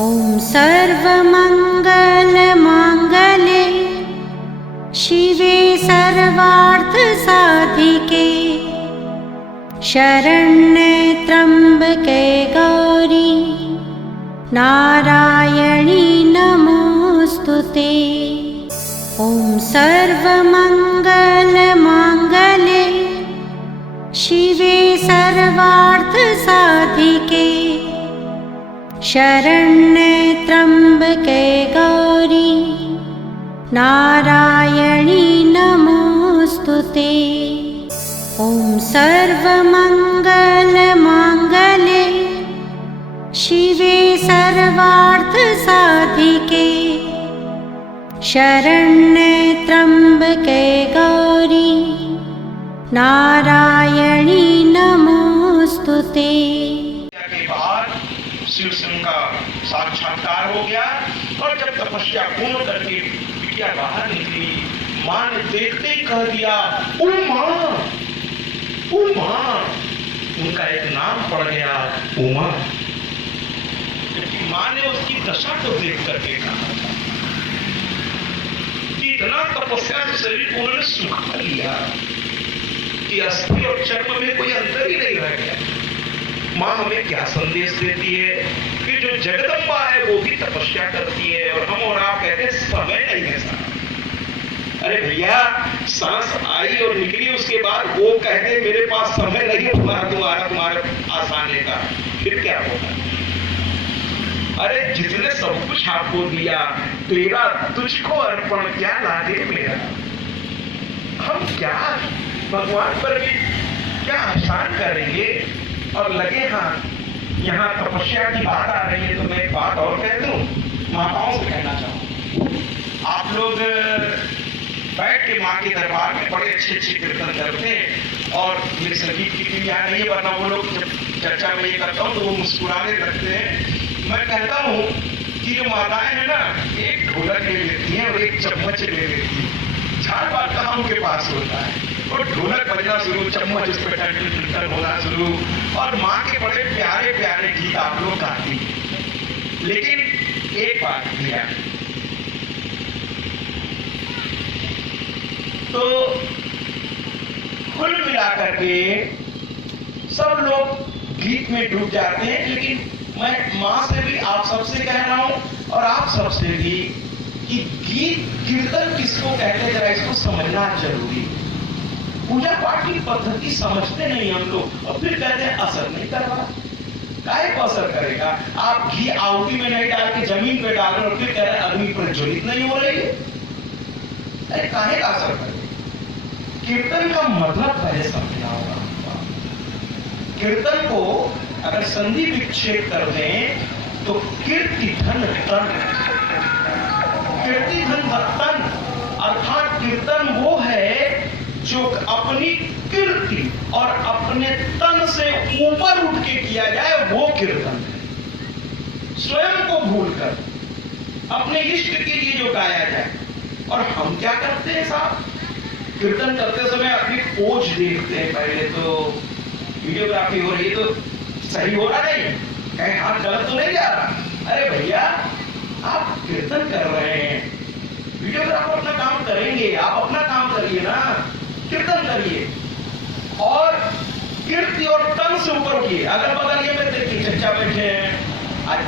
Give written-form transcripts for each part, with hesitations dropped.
ॐ सर्वमङ्गलमाङ्गल्ये शिवे सर्वार्थसाधिके शरण्ये त्र्यम्बके गौरी नारायणी नमोस्तुते। ॐ सर्वमङ्गलमाङ्गल्ये शिवे सर्वार्थसाधिके शरण्ये त्र्यम्बके गौरी नारायणी नमोस्तुते। ॐ सर्वमङ्गलमाङ्गल्ये शिवे सर्वार्थसाधिके शरण्ये त्र्यम्बके गौरी नारायणी नमोस्तुते। के बाद शिव सिंह का साक्षात्कार हो गया और जब तपस्या पूर्ण करके बिटिया बाहर निकली, माँ ने देखते ही कह दिया उमा उमा। उनका एक नाम पड़ गया उमा, क्योंकि माँ ने उसकी दशा को देख करके कहा कि इतना तपस्या से शरीर को उन्होंने सुखा लिया कि अस्थि और चर्म में कोई अंतर ही नहीं रह गया। माँ हमें क्या संदेश देती है कि जो जगदम्बा है वो भी तपस्या करती है और हम और आप कहते हैं समय नहीं है साहब। अरे भैया, सांस आई और निकली, उसके बाद वो कहते मेरे पास समय नहीं है तुम्हारा आसान लेगा, फिर क्या होगा? अरे जिसने सब कुछ आपको दिया, तेरा तुझको अर्पण क्या लागे मेरा। हम क्या भगवान पर भी क्या आसान करेंगे और लगे हाँ यहाँ तपस्या की बात आ रही है तो मैं एक बात और कह दूं, माताओं से कहना चाहूँ, आप लोग बैठ के माँ के दरबार में बड़े अच्छे अच्छे कीर्तन करते हैं और मेरे संगीत की टीम यहाँ नहीं है, वरना वो लोग जब चर्चा में ये करता हूँ तो वो मुस्कुराने लगते हैं। मैं कहता हूँ कि जो माताएं हैं ना, एक ढोलक ले लेती हैं और एक चम्मच ले लेती है, चार बार कहाँ उनके पास होता है और ढोलक बजना शुरू, चम्मच उस पर टन होना शुरू और माँ के बड़े प्यारे प्यारे गीत आप लोग गाती। लेकिन एक बात किया तो कुल मिलाकर के सब लोग गीत में डूब जाते हैं, लेकिन मैं माँ से भी आप सबसे कह रहा हूं और आप सबसे भी कि गीत कीर्तन किसको कहते हैं, जरा इसको समझना जरूरी। पूजा पाठ की पद्धति समझते नहीं हम लोग और फिर कहते हैं असर नहीं कर रहा। काहे को असर करेगा? आप घी आहुति में नहीं डाल के जमीन पे डाल रहे और फिर कह रहे हैं अग्नि प्रज्वलित नहीं हो रही है। अरे काहे का असर करेगा? कीर्तन का मतलब पहले समझना होगा। कीर्तन को अगर संधि विक्षेप कर दें तो कीर्ति धन तन, कीर्ति धन तन अर्थात कीर्तन वो है जो अपनी कीर्ति और अपने तन से ऊपर उठ के किया जाए, वो कीर्तन है। स्वयं को भूलकर अपने इष्ट के लिए जो गाया जाए। और हम क्या करते हैं साहब, कीर्तन करते समय अपनी पोज देखते हैं। पहले तो वीडियोग्राफी हो रही है तो सही हो रहा नहीं, कहीं हाथ गलत तो नहीं जा रहा। अरे भैया, आप कीर्तन कर रहे हैं, वीडियोग्राफर अपना काम करेंगे, आप अपना काम करिए ना, कीर्तन करिए और कीर्ति और तन से ऊपर उठिए। अगर बगल ये में देखिए चचा बैठे हैं, आज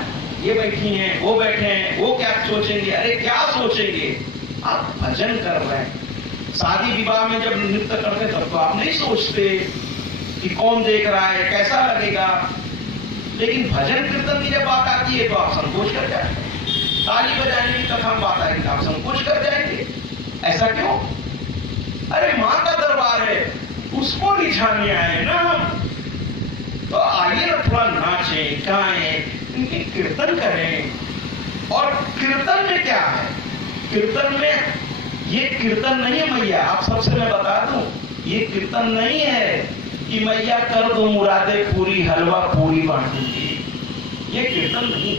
ये बैठी हैं, वो बैठे हैं, वो क्या सोचेंगे? अरे क्या सोचेंगे? आप भजन कर रहे हैं। शादी विवाह में जब नृत्य करते तब तो आप नहीं सोचते कि कौन देख रहा है, कैसा लगेगा। लेकिन भजन कीर्तन की जब बात आती है तो आप संकोच कर जाएंगे। ताली बजाने की कथा बात आएगी आप संकोच कर जाएंगे। ऐसा क्यों? अरे माँ का दरबार है, उसको रिझाने आए ना हम, तो आइए ना थोड़ा नाचें, गाएं, कीर्तन करें। और कीर्तन में क्या है? कीर्तन में ये कीर्तन नहीं है मैया, आप सबसे मैं बता दूं, ये कीर्तन नहीं है कि मैया कर दो मुरादे पूरी, हलवा पूरी बांटूंगी। ये कीर्तन नहीं।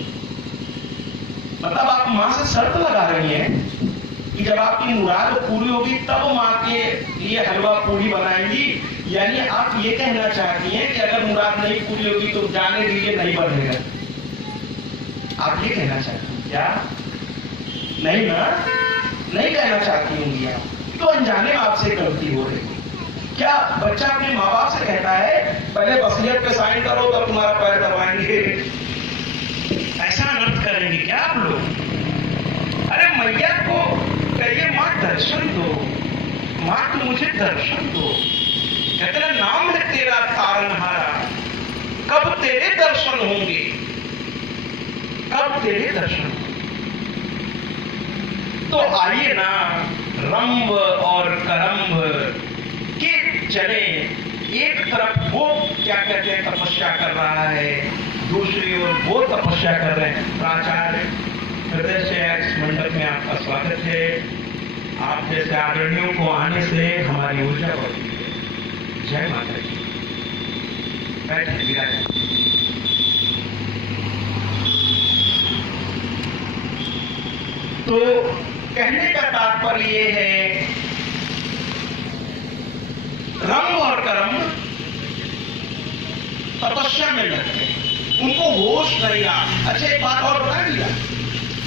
मतलब आप माँ से शर्त लगा रही हैं कि जब आपकी मुराद पूरी होगी तब माँ के लिए हलवा पूरी बनाएंगी। यानी आप ये कहना चाहती हैं कि अगर मुराद नहीं पूरी होगी तो जाने दीजिए, नहीं बनेगा। आप ये कहना चाहती हैं क्या? नहीं ना, नहीं कहना चाहती होंगी आप, तो अनजाने में आपसे गलती हो रही है। क्या बच्चा अपने माँ बाप से कहता है पहले वसीयत पे साइन करो तब तुम्हारा पैर दबाएंगे? ऐसा अनर्थ करेंगे क्या आप लोग? अरे मैया को कहिए माँ दर्शन दो, माँ तू मुझे दर्शन दो। कहते ना नाम है तेरा तारनहारा, कब तेरे दर्शन होंगे, कब तेरे दर्शन होंगे? तो आइए ना रंभ और करम्भ के चले। एक तरफ वो क्या कहते हैं तपस्या कर रहा है, दूसरी ओर वो तपस्या कर रहे हैं। प्राचार्य हृदय से इस मंडप में आपका स्वागत है। आप जैसे आदरणियों को आने से हमारी ऊर्जा बढ़ती है। जय माता जी। बैठे विराज। तो कहने का तात्पर्य ये है रंभ और कर्म तपस्या में लगते, उनको होश नहीं रहा। अच्छा एक बात और बता दिया,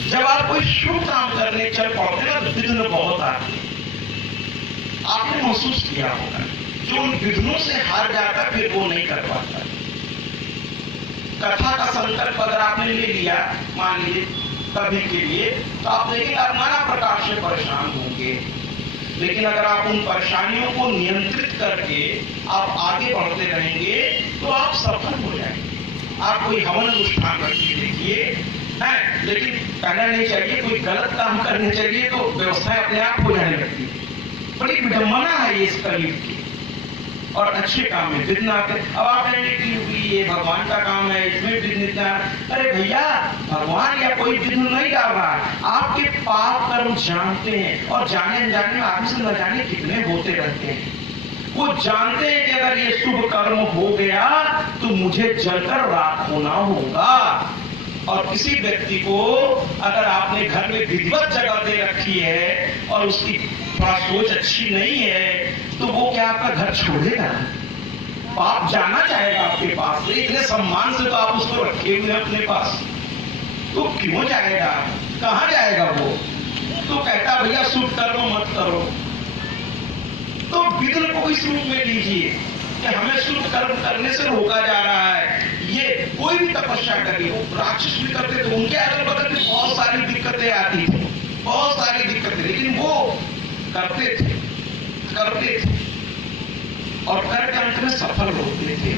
जब आप कोई शुभ काम करने चल पड़ते ना तो विघ्न बहुत आते हैं। आपने महसूस किया होगा, जो उन विघ्नों से हार जाता फिर वो नहीं कर पाता। कथा का संकल्प अगर आपने ले लिया मान लीजिए कभी के लिए, तो आप देखिए आप नाना प्रकार से परेशान होंगे, लेकिन अगर आप उन परेशानियों को नियंत्रित करके आप आगे बढ़ते रहेंगे तो आप सफल हो जाएंगे। आप कोई हवन अनुष्ठान करके देखिए, है लेकिन कहना नहीं चाहिए, कोई गलत काम करने चाहिए तो व्यवस्थाएं अपने आप हो जाने लगती है। बड़ी विडंबना है ये इस कलयुग की। और अच्छे काम में विघ्न आते। अब आप कहेंगे कि ये भगवान का काम है, इसमें विघ्न। अरे भैया भगवान या कोई विघ्न नहीं डाल रहा, आपके पाप कर्म जानते हैं और जाने अनजाने में आदमी से न जाने कितने होते रहते हैं। वो जानते हैं कि अगर ये शुभ कर्म हो गया तो मुझे जलकर राख होना होगा। और किसी व्यक्ति को अगर आपने घर में विधिवत जगह दे रखी है और उसकी थोड़ा सोच अच्छी नहीं है तो वो क्या आपका घर छोड़ेगा? पाप जाना चाहेगा आपके पास से, इतने सम्मान से तो आप उसको रखे हुए हैं अपने पास, तो क्यों जाएगा? कहाँ जाएगा वो? तो कहता भैया शुभ कर्म मत करो। तो विघ्न को इस रूप में लीजिए कि हमें शुभ कर्म करने से रोका जा रहा है। ये कोई भी तपस्या करिए, वो राक्षस भी करते थे, उनके अगल बगल में बहुत सारी दिक्कतें आती थी, बहुत सारी दिक्कतें, लेकिन वो करते थे और करके अंत में सफल होते थे।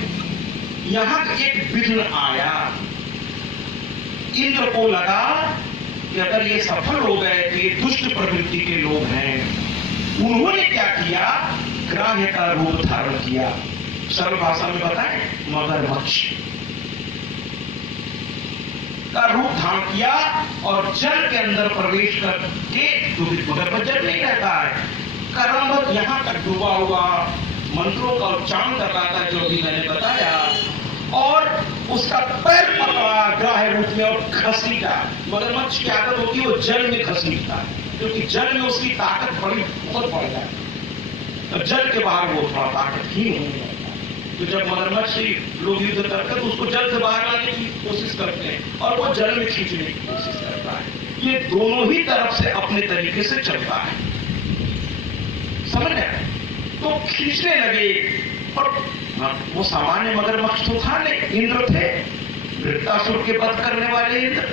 यहां एक विघ्न आया, इंद्र को लगा कि अगर ये सफल हो गए तो ये दुष्ट प्रवृत्ति के लोग हैं। उन्होंने क्या किया? ग्राह्य का रूप धारण किया। सरल भाषा में बताएं, मगरमच्छ का रूप धारण किया और जल के अंदर प्रवेश करके, क्योंकि मगरमच्छ जल नहीं रहता है, करम्भ यहां तक डूबा हुआ मंत्रों का उच्चारण कर रहा था जो भी मैंने बताया, और उसका पैर पकड़ा ग्राह्य रूप में और घसीटा। मगरमच्छ की आदत होती है वो जल में घसीटता है, क्योंकि जल में उसकी ताकत बहुत बढ़ जाती है, तो जल के बाहर वो थोड़ा ताकतहीन होने लगता है। तो जब मगरमच्छ से लोग युद्ध करते हैं तो उसको जल से बाहर लाने की कोशिश करते हैं और वो जल में खींचने की कोशिश करता है। ये दोनों ही तरफ से अपने तरीके से चलता है, समझ रहे? तो खींचने लगे, और वो सामान्य मगरमच्छ तो था नहीं, इंद्र थे, वृत्तासुर के वध करने वाले इंद्र।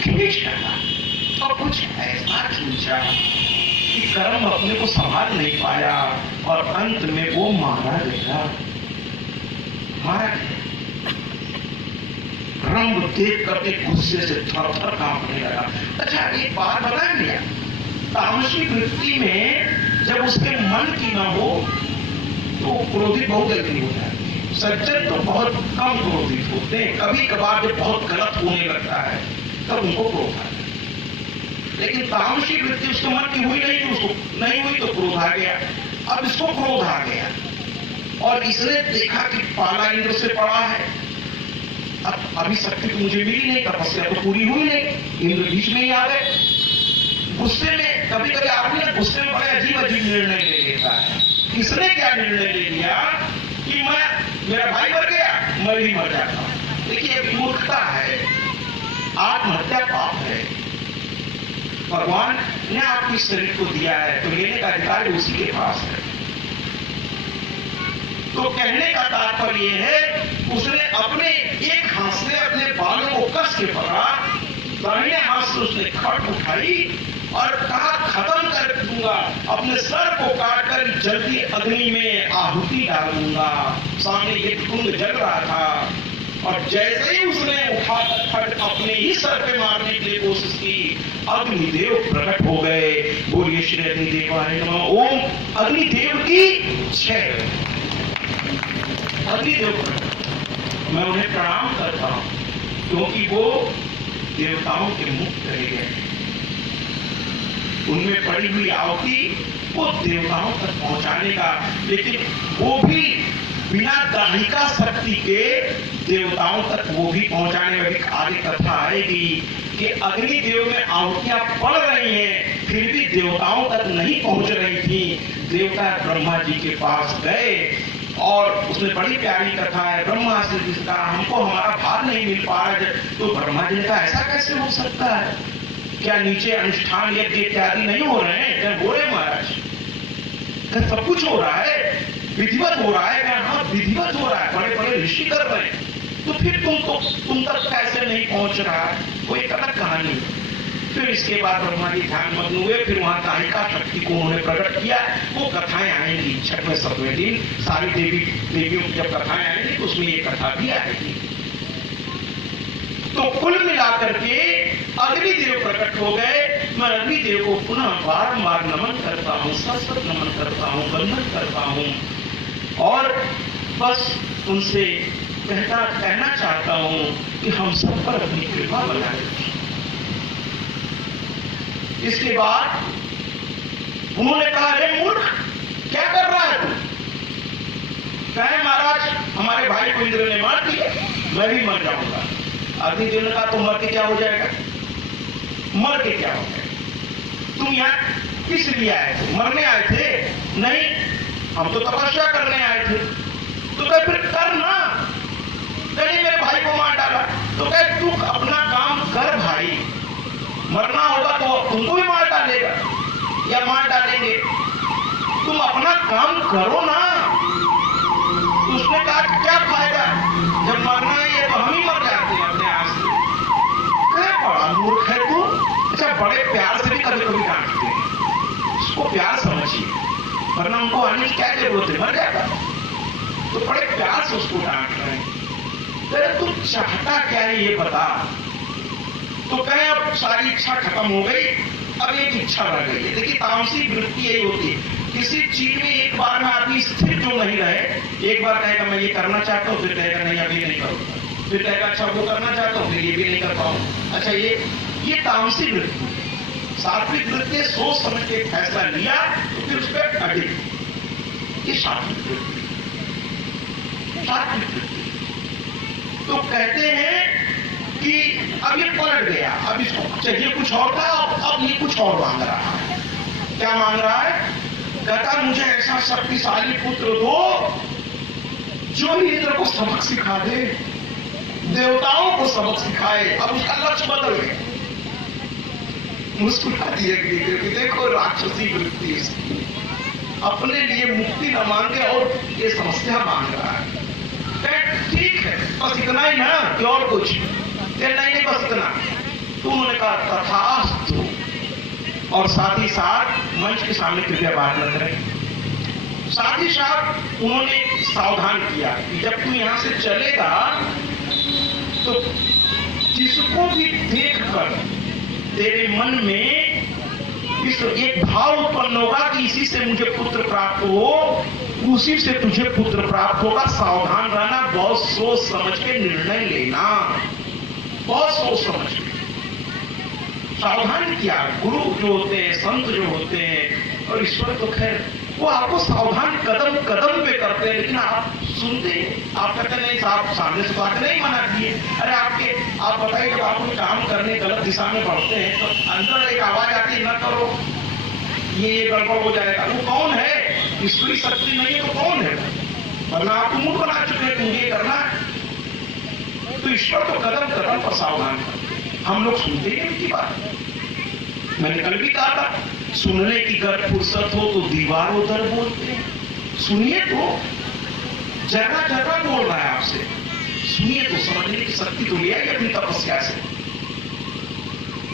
खींच डाला और कुछ ऐसा खींचा कि कर्म अपने को संभाल नहीं पाया और अंत में वो मारा गया। रंग देख करके गुस्से से थर थर कांपने लगा। अच्छा एक बात बता दिया, तामसिक वृत्ति में जब उसके मन की ना हो तो क्रोधित बहुत जल्दी हो जाती है। सज्जन तो बहुत कम क्रोधित होते हैं, कभी कभार जब बहुत गलत होने लगता है तब उनको क्रोध आता है, लेकिन तामसिक वृत्ति उसके मन की हुई नहीं तो उसको नहीं हुई तो क्रोध आ गया। अब इसको क्रोध आ गया और इसने देखा कि पाला इंद्र से पड़ा है, अब अभी शक्ति तो मुझे मिली नहीं, तपस्या तो पूरी हुई नहीं, इंद्र बीच में ही आ गए। गुस्से में कभी कभी आदमी ना गुस्से में बड़े अजीब अजीब निर्णय ले लेता है। इसने क्या निर्णय ले लिया कि मेरा भाई मर गया, मैं भी मर जाता हूं। देखिए मूर्खता है, भगवान ने आपके शरीर को दिया है तो लेने का अधिकार उसी के पास है। तो कहने का तात्पर्य यह है, उसने अपने एक हाथ से अपने बालों को कस के पकड़ा, दाहिने हाथ से उसने खट उठाई और कहा खत्म कर दूंगा, अपने सर को काटकर जलती अग्नि में आहुति डाल दूंगा। सामने एक कुंड जल रहा था और जैसे ही उसने उठाकर खट अपने ही सर पे मारने के लिए कोशिश की, अग्निदेव प्रकट हो गए। बोलिए श्री अग्निदेवाय नमः। ओम अग्निदेव की जय। अग्निदेव मैं उन्हें प्रणाम करता हूं क्योंकि वो देवताओं के मुख करे गए, उनमें पड़ी हुई आहुति वो देवताओं तक पहुंचाने का, लेकिन वो भी बिना दाहिका शक्ति के देवताओं तक वो भी पहुंचाने वाली आगे कथा आएगी कि अग्निदेव में आहुतियां पड़ रही हैं फिर भी देवताओं तक नहीं पहुंच रही थी। देवता ब्रह्मा जी के पास गए और उसमें बड़ी प्यारी कथा है। ब्रह्मा से जिसका हमको हमारा भार नहीं मिल पा रहा है, तो ब्रह्मा जी ने कहा ऐसा कैसे हो सकता है, क्या नीचे अनुष्ठान यज्ञ इत्यादि नहीं हो रहे हैं? क्या हो रहे महाराज? क्या सब कुछ हो रहा है, विधिवत हो रहा है? क्या हाँ विधिवत हो रहा है, बड़े बड़े ऋषि कर रहे हैं, तो फिर तुम तक कैसे नहीं पहुंच रहा है? वो एक अलग कहानी। फिर इसके बाद ब्रह्मा जी ध्यान मग्न हुए, फिर वहां दाहिका शक्ति को उन्होंने प्रकट किया। वो कथाएं आएंगी 6वें 7वें दिन, सारी देवियों की जब कथाएं आएंगी तो उसमें ये कथा भी आएगी। तो कुल मिलाकर के अग्निदेव प्रकट हो गए। मैं अग्निदेव को पुनः बारंबार नमन करता हूँ, सतत नमन करता हूँ, वंदन करता हूँ और बस उनसे कहना चाहता हूँ कि हम सब पर अपनी कृपा बनाए रखें। इसके बाद उन्होंने कहा अरे मूर्ख क्या कर रहा है तू? कहे महाराज हमारे भाई को इंद्र ने मार दिया, मैं भी मर जाऊंगा। अग्निदेव ने कहा तो मर के क्या हो जाएगा? मर के क्या हो जाएगा? तुम यहाँ किस लिए आए थे? मरने आए थे? नहीं, हम तो तपस्या करने आए थे। तो कहे फिर कर ना, कहीं मेरे भाई को मार डाला। तो कहे तू अपना काम कर भाई, मरना होगा तो तुमको भी मार डालेगा या मार डालेंगे, तुम अपना काम करो ना। तो उसने कहा क्या फायदा, जब मरना है तो हम ही मर जाते हैं अपने आप से। क्या बड़ा मूर्ख है तू। अच्छा बड़े प्यार से भी कभी कभी डांटते हैं, उसको प्यार समझिए, वरना उनको आने की क्या जरूरत है, मर जाएगा। तो बड़े प्यार से उसको डांट रहे हैं। अरे तू चाहता क्या है ये बता। तो कहे अब सारी इच्छा खत्म हो गई, अब एक इच्छा रह गई है। देखिए तामसी वृत्ति यही होती है, किसी चीज में एक बार में आदमी स्थिर जो नहीं रहे, एक बार कहेगा मैं ये करना चाहता हूँ, फिर कहेगा नहीं अभी नहीं करूँगा, फिर कहेगा अच्छा वो करना चाहता हूँ, फिर ये भी नहीं कर पाऊँ। अच्छा ये तामसी वृत्ति। सात्विक वृत्ति सोच समझ के फैसला लिया तो फिर उस पर अड़े, ये सात्विक वृत्ति। सात्विक वृत्ति तो कहते हैं कि अब ये पलट गया, अब इसको चाहिए कुछ और था, अब ये कुछ और मांग रहा है। क्या मांग रहा है? कहता मुझे ऐसा शक्तिशाली पुत्र दो जो इंद्र को सबक सिखा दे, देवताओं को सबक सिखाए। अब उसका लक्ष्य बदल गया, मुस्कुरा दिए कि देखो राक्षसी वृत्ति इसकी, अपने लिए मुक्ति न मांगे और ये समस्या मांग रहा है। ठीक है बस इतना ही ना कि और कुछ नहीं, बस इतना। तो उन्होंने कहा तथास्तु, और साथ ही साथ मंच के सामने कृपया बात न करें। साथ ही साथ उन्होंने सावधान किया कि जब तू यहां से चलेगा तो जिसको भी देखकर तेरे मन में इस एक भाव उत्पन्न होगा कि इसी से मुझे पुत्र प्राप्त हो, उसी से तुझे पुत्र प्राप्त होगा। सावधान रहना, बहुत सोच समझ के निर्णय लेना, बहुत सोच समझ के। सावधान किया। गुरु जो होते हैं, संत जो होते हैं और ईश्वर तो खैर वो आपको सावधान कदम कदम पे करते हैं, लेकिन आप सुनते, आप कहते नहीं साहब सामने से बात नहीं मना किए। अरे आप बताइए जब आप कोई काम करने गलत दिशा में बढ़ते हैं तो अंदर एक आवाज आती है न करो, ये गड़बड़ हो जाएगा। वो कौन है? ईश्वरी शक्ति नहीं है तो कौन है? वरना आप मूड बना चुके हैं मुझे करना है। तो ईश्वर तो कदम कदम पर सावधान, हम लोग सुनते हैं इनकी बात। मैंने कल भी कहा था, सुनने की अगर फुर्सत हो तो दीवारों दर बोलते हैं, सुनिए तो, जगह जगह बोल रहा है आपसे, सुनिए तो, समझने की शक्ति तो ले आई अपनी तपस्या से।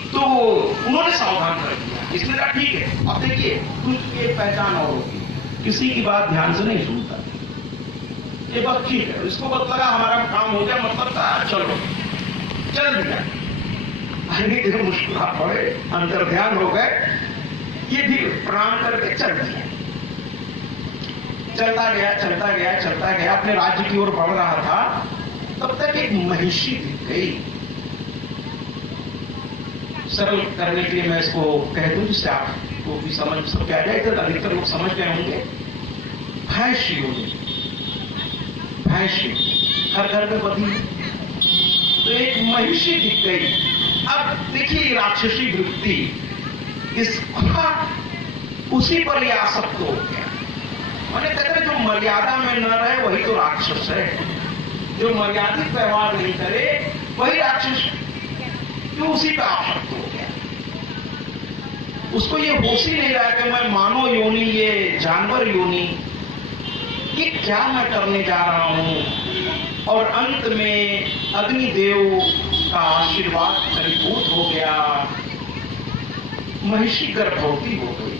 तो उन्होंने सावधान कर दिया, इसने कहा ठीक है, अब देखिए कुछ ये पहचान और होगी, किसी की बात ध्यान से नहीं सुनता, ये बात ठीक है, इसको बस लगा हमारा काम हो गया, मतलब था चलो चल दिया। धीरे मुस्कुरा पड़े, अंतर ध्यान हो गए, ये भी प्रणाम करके चल दिया। चलता गया चलता गया चलता गया, अपने राज्य की ओर बढ़ रहा था, तब तक एक महिषी दिख गई। सरल करने के लिए मैं इसको कह दूं जिससे आपको भी समझ सबके आ जाए, तो अधिकतर लोग समझ गए होंगे। भैंसी होगी, भैंसी हर घर में बधी, तो एक महिषी दिख गई। अब देखिए राक्षसी वृत्ति, इसका उसी पर ही आसक्त हो गया। मैंने कहते जो मर्यादा में न रहे वही तो राक्षस है, जो मर्यादित व्यवहार नहीं करे वही राक्षस, तो उसी पे आसक्त हो गया। उसको ये होश ही नहीं रहा कि मैं मानव योनि, ये जानवर योनि, ये क्या मैं करने जा रहा हूं। और अंत में अग्निदेव का आशीर्वाद फलीभूत हो गया, महिषी गर्भवती हो गई,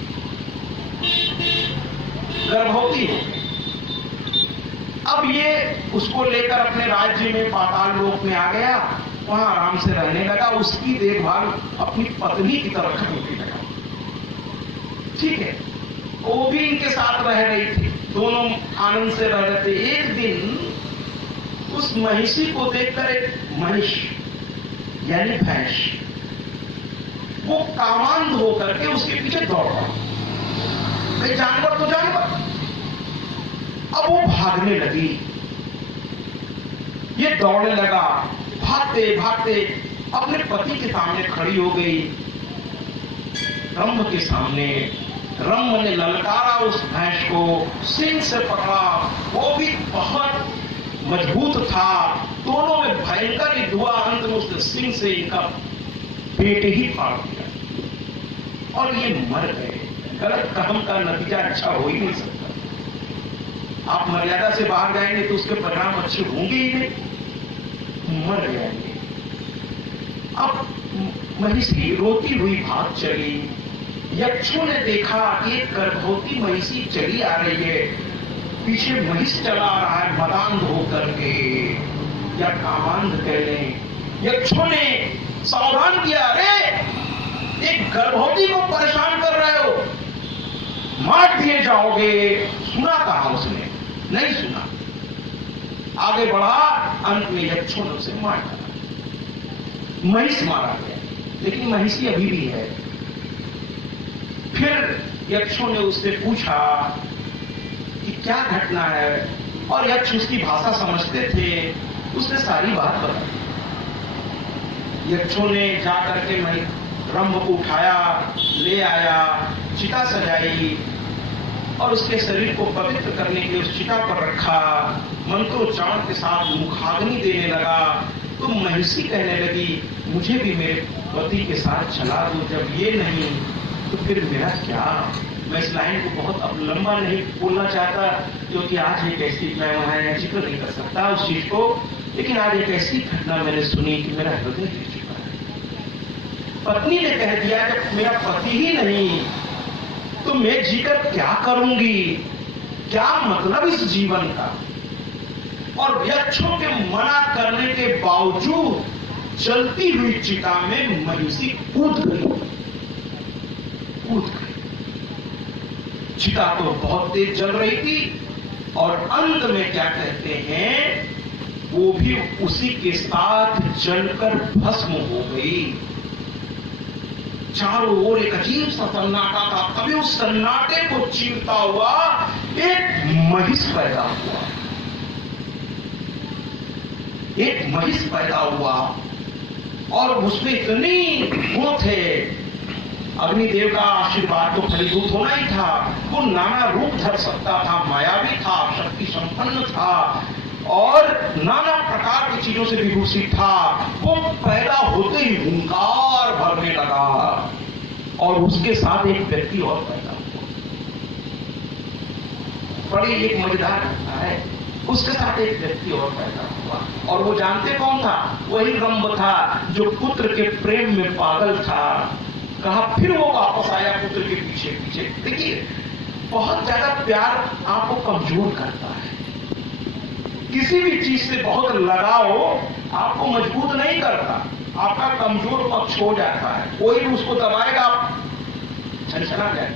गर्भवती हो गई। अब ये उसको लेकर अपने राज्य में पाताल लोक में आ गया, वहां आराम से रहने लगा, उसकी देखभाल अपनी पत्नी की तरह करने लगा। ठीक है, वो भी इनके साथ रह रही थी, दोनों आनंद से रह रहे थे। एक दिन उस महिषी को देखकर एक महिष यानी भैंस, वो कामांध होकर के उसके पीछे दौड़ रहा। भाई जानवर तो जानवर, अब वो भागने लगी, ये दौड़ने लगा, भागते भागते अपने पति के सामने खड़ी हो गई, रंभ के सामने। रंभ ने ललकारा उस भैंस को, सिंह से पकड़ा, वो भी बहुत मजबूत था, दोनों में भयंकर युद्ध हुआ। अंत में उसने सिंह से इनका पेट ही फाड़ दिया और ये मर गए। गलत काम का नतीजा अच्छा हो ही नहीं सकता। आप मर्यादा से बाहर जाएंगे तो उसके परिणाम अच्छे होंगे ही नहीं, मर जाएंगे। अब महिषी रोती हुई भाग चली। यक्षों ने देखा कि एक गर्भवती महिषी चली आ रही है, पीछे महिष चला आ रहा है मदांध होकर के या कामांध कह लें। यक्षों ने सावधान किया, अरे एक गर्भवती को परेशान कर रहे हो, मार दिए जाओगे। सुना कहा उसने, नहीं सुना, आगे बढ़ा, अंत में यक्षों ने उसे मार डाला, महिष मारा गया, लेकिन महिषी अभी भी है। फिर यक्षों ने उससे पूछा कि क्या घटना है, और यक्ष उसकी भाषा समझते थे, उसने सारी बात बताई। यक्षों ने जाकर के रंभ को उठाया, ले आया, चिता सजाई और उसके शरीर को पवित्र करने के लिए उस चिता पर रखा, मंत्रोच्चारण के साथ मुखाग्नि देने लगा। तो महिषी कहने लगी, मुझे भी मेरे पति के साथ चला दो, जब ये नहीं तो फिर मेरा क्या। मैं इस लाइन को बहुत अब लंबा नहीं बोलना चाहता, क्योंकि आज एक ऐसी, मैं वहां जिक्र नहीं कर सकता उस चीज को, लेकिन आज एक ऐसी घटना मैंने सुनी कि मेरा हृदय गिर चुका है। पत्नी ने कह दिया, जब मेरा पति ही नहीं तो मैं जीकर क्या करूंगी, क्या मतलब इस जीवन का। और यक्षों के मना करने के बावजूद जलती हुई चिता में महिषी कूद गई। चिता तो बहुत तेज जल रही थी, और अंत में क्या कहते हैं, वो भी उसी के साथ जलकर भस्म हो गई। चारों ओर एक अजीब सा सन्नाटा था। तभी उस सन्नाटे को चीरता हुआ एक महिष पैदा हुआ, एक महिष पैदा हुआ, और उसमें इतनी गुण थे। अग्निदेव का आशीर्वाद तो फलीभूत होना ही था, वो नाना रूप धर सकता था, मायावी था, शक्ति संपन्न था और नाना प्रकार की चीजों से विभूषित था। वो पैदा होते ही हुंकार भरने लगा और उसके साथ एक व्यक्ति और पैदा हुआ। बड़ी एक मजेदार घटना है। उसके साथ एक व्यक्ति और पैदा हुआ, और वो जानते कौन था? वही रंभ था जो पुत्र के प्रेम में पागल था। कहा फिर वो वापस आया पुत्र के पीछे पीछे। देखिए, बहुत ज्यादा प्यार आपको कमजोर करता है। किसी भी चीज से बहुत लगाव आपको मजबूत नहीं करता, आपका कमजोर पक्ष हो जाता है। कोई भी उसको दबाएगा, आप छनछना जाए।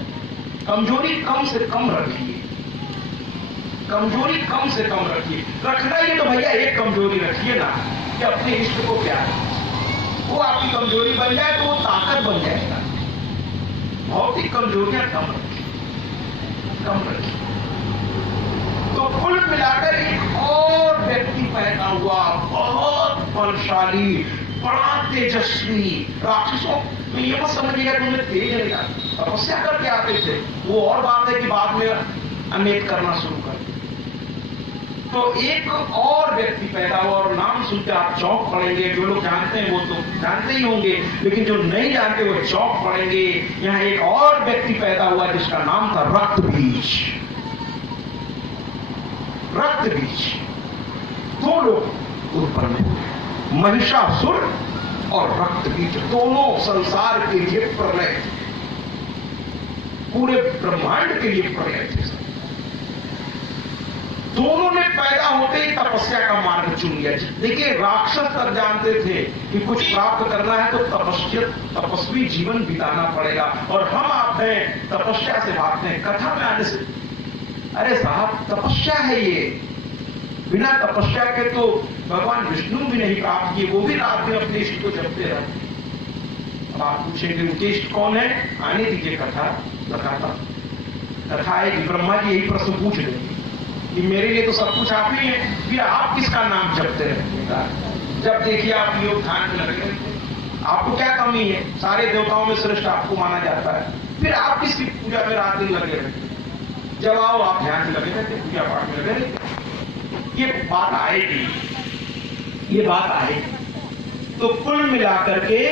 कमजोरी कम से कम रखिए, कमजोरी कम से कम रखिए। रखना ही तो भैया एक कमजोरी रखिए ना, कि अपने इष्ट को प्यार, वो आपकी कमजोरी बन जाए तो वो ताकत बन जाएगा। भौतिक कमजोरियां कम रखिए, कम रखिए। तो कुल मिलाकर एक और व्यक्ति पैदा हुआ, बहुत बलशाली, बड़ा तेजस्वी। राक्षसों में ये मत समझिएगा कि उन्हें तेज नहीं आता, तपस्या करके आते थे, वो और बात है कि बाद में अनेक करना शुरू कर। तो एक और व्यक्ति पैदा हुआ, और नाम सुनकर आप चौंक पड़ेंगे। जो लोग जानते हैं वो तो जानते ही होंगे, लेकिन जो नहीं जानते वो चौंक पड़ेंगे। यहाँ एक और व्यक्ति पैदा हुआ जिसका नाम था रक्तबीज। रक्तबीज, दो लोग उत्पन्न हुए, महिषासुर और रक्तबीज। दोनों संसार के लिए प्रलय थे, पूरे ब्रह्मांड के लिए प्रलय थे। दोनों ने पैदा होते ही तपस्या का मार्ग चुन लिया। देखिए, राक्षस तक जानते थे कि कुछ प्राप्त करना है तो तपस्वी जीवन बिताना पड़ेगा, और हम आप हैं तपस्या से भागते हैं। कथा में आने से, अरे साहब तपस्या है ये, बिना तपस्या के तो भगवान विष्णु भी नहीं प्राप्त किए, वो भी रात में अपने इष्ट को जपते रहते। अब आप पूछेंगे उनके इष्ट कौन है? आने दीजिए, कथा बताता। कथा है कि ब्रह्मा जी यही प्रश्न पूछ लेंगे कि मेरे लिए तो सब कुछ आप ही है, फिर आप किसका नाम जपते रहते? जब देखिए आप योग ध्यान में लगे रहते, आपको क्या कमी है? सारे देवताओं में श्रेष्ठ आपको माना जाता है, फिर आप किसकी पूजा में रात दिन लगे रहते? जब आओ आप ध्यान में लगे रहते, पूजा पाठ में लगे रहते। ये बात आएगी, ये बात आएगी। तो कुल मिलाकर के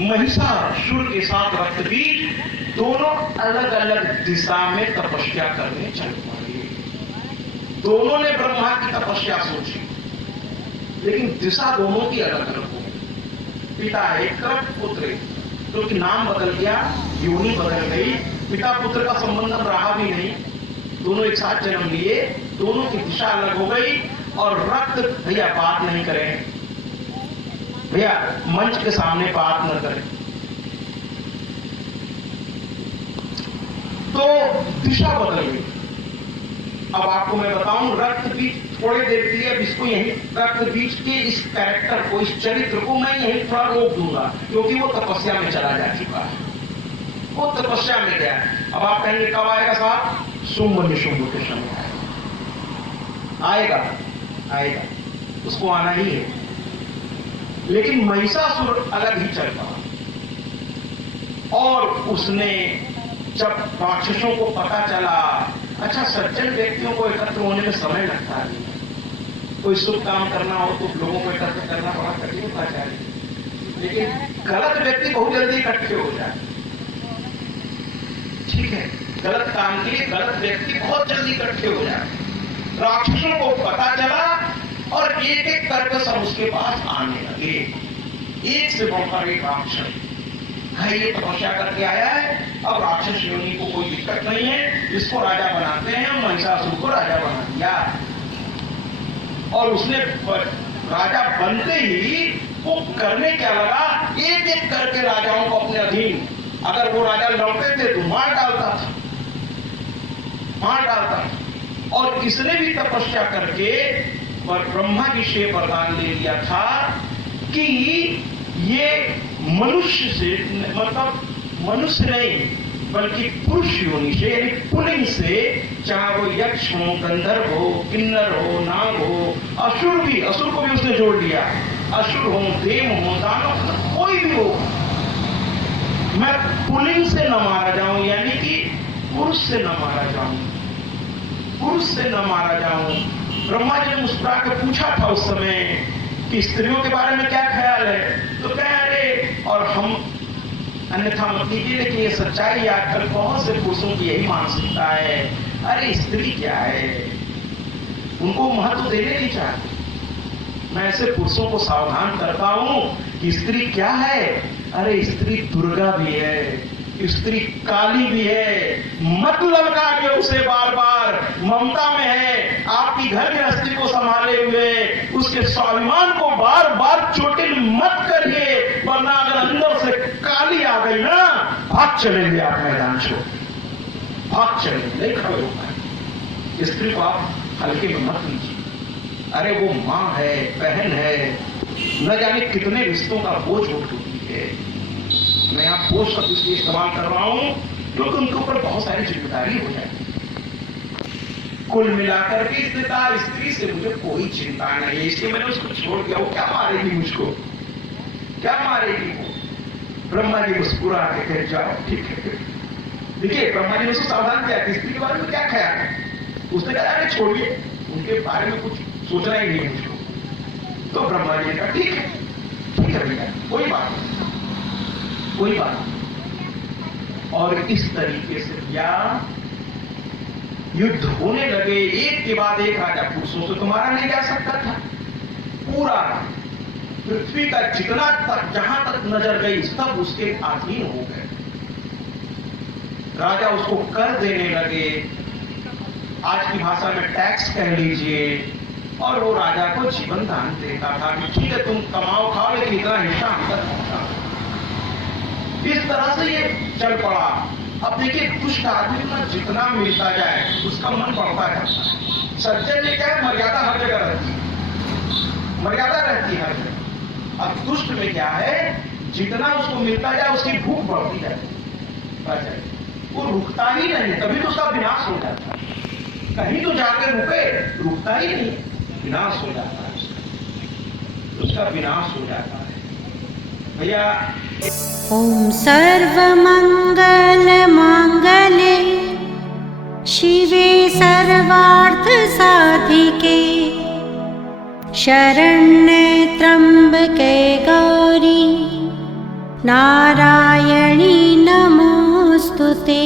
महिषासुर के साथ रक्तबीज दोनों अलग अलग दिशा में तपस्या करने चल पड़े। दोनों ने ब्रह्मा की तपस्या सोची, लेकिन दिशा दोनों की अलग अलग हो। पिता एक तरफ, पुत्र एक, तो कि नाम बदल गया, योनि बदल गई, पिता पुत्र का संबंध रहा भी नहीं, दोनों एक साथ जन्म लिए, दोनों की दिशा अलग हो गई। और रक्त, भैया बात नहीं करें, भैया मंच के सामने बात न करें। तो दिशा बदल गई। अब आपको मैं बताऊं, रक्त बीज थोड़े देर के लिए, अब इसको यहीं रक्त बीज के इस कैरेक्टर को, इस चरित्र को मैं यहीं थोड़ा रोक दूंगा, क्योंकि वो तपस्या में चला जा चुका है, वो तपस्या में गया। अब आप कहेंगे कब आएगा साहब? शुंभ निशुंभ के समय आएगा, आएगा, उसको आना ही है। लेकिन महिषासुर अलग ही चल रहा, और उसने जब राक्षसों को पता चला, अच्छा सज्जन व्यक्तियों को एकत्र होने में समय लगता है, कोई शुभ काम करना हो तो लोगों को एकत्र करना बड़ा कठिन होता है, लेकिन गलत व्यक्ति बहुत जल्दी इकट्ठे हो जाए। ठीक है, गलत काम के लिए गलत व्यक्ति बहुत जल्दी इकट्ठे हो जाए। राक्षसों को पता चला और एक एक करके सब उसके पास आने लगे, एक से बढ़कर एक राक्षस। है ये तपस्या करके आया है, अब राक्षस योनि को कोई दिक्कत नहीं है, इसको राजा बनाते हैं। महिषासुर को राजा बना दिया, और उसने राजा बनते ही वो करने क्या लगा, एक एक करके राजाओं को अपने अधीन, अगर वो राजा लौटे थे तो मार डालता था, मार डालता था। और इसने भी तपस्या करके ब्रह्मा जी से वरदान ले लिया था कि ये मनुष्य से, मतलब मनुष्य नहीं बल्कि पुरुष योनि से, यानी पुल्लिंग से, चाहे वो यक्ष हो, गंधर्व हो, किन्नर हो, नाग हो, असुर भी, असुर को भी उसने जोड़ लिया, असुर हो, देव हो, दानव, कोई भी हो, मैं पुल्लिंग से न मारा जाऊं, यानी कि पुरुष से न मारा जाऊं, पुरुष से न मारा जाऊं। ब्रह्मा जी ने मुस्कुरा के पूछा था उस समय कि स्त्रियों के बारे में क्या ख्याल है, तो कह अरे, और हम अन्यथा मत लीजिए, लेकिन ये सच्चाई आजकल बहुत से पुरुषों की यही मानसिकता है, अरे स्त्री क्या है, उनको महत्व देने नहीं चाहते। मैं ऐसे पुरुषों को सावधान करता हूं कि स्त्री क्या है, अरे स्त्री दुर्गा भी है, स्त्री काली भी है। मत ललकारिए उसे बार बार, ममता में है, आपकी घर गृहस्थी को संभाले हुए उसके स्वाभिमान को बार बार चोटिल मत करिए, वरना अगर अंदर से काली आ गई ना, भाग चलेंगे आप मैदान छोड़, भाग चलेंगे, नहीं खड़े होगा। स्त्री को आप हल्के में मत लीजिए, अरे वो माँ है, बहन है, न जाने कितने रिश्तों का बोझ उठती है। मैं यहाँ बोझ शब्द इसलिए इस्तेमाल कर रहा हूं क्योंकि उनके ऊपर बहुत सारी जिम्मेदारी हो जाए। कुल मिलाकर के स्त्री से मुझे कोई चिंता नहीं है, इसलिए मैंने उसको छोड़ दिया। वो क्या मारेगी मुझको, क्या मारेगी वो? ब्रह्मा जी मुस्कुरा के कह जाओ ठीक है। देखिए ब्रह्मा जी ने उसको सावधान किया कि स्त्री के बारे में क्या ख्याल है। उसने कहा अरे छोड़िए, उनके बारे में कुछ सोचना ही नहीं मुझको। तो ब्रह्मा जी ने कहा ठीक है भैया, कोई बात नहीं, कोई बात नहीं। और इस तरीके से या युद्ध होने लगे, एक के बाद एक राजा पुरुषों से तुम्हारा नहीं जा सकता था। पूरा पृथ्वी का जितना तक, जहां तक नजर गई सब उसके अधीन हो गए। राजा उसको कर देने लगे, आज की भाषा में टैक्स कह लीजिए, और वो राजा को जीवन दान देता था कि ठीक है तुम कमाओ खाओ, लेकिन इतना हिस्सा अंदर पहुंचा। इस तरह से ये चल पड़ा। अब देखिए दुष्ट आदमी का जितना मिलता जाए उसका मन बढ़ता जाता है। सज्जन में क्या है, मर्यादा हर जगह रहती है, मर्यादा रहती है हर जगह। अब दुष्ट में क्या है, जितना उसको मिलता जाए उसकी भूख बढ़ती जाए, वो रुकता ही नहीं, तभी तो उसका विनाश हो जाता है। कहीं तो जाकर रुके, रुकता ही नहीं, विनाश हो जाता है उसका विनाश हो जाता है। भैया ॐ सर्वमंगल मांगल्ये शिवे सर्वार्थ साधिके शरण्ये त्र्यंबके गौरी नारायणी नमोस्तुते।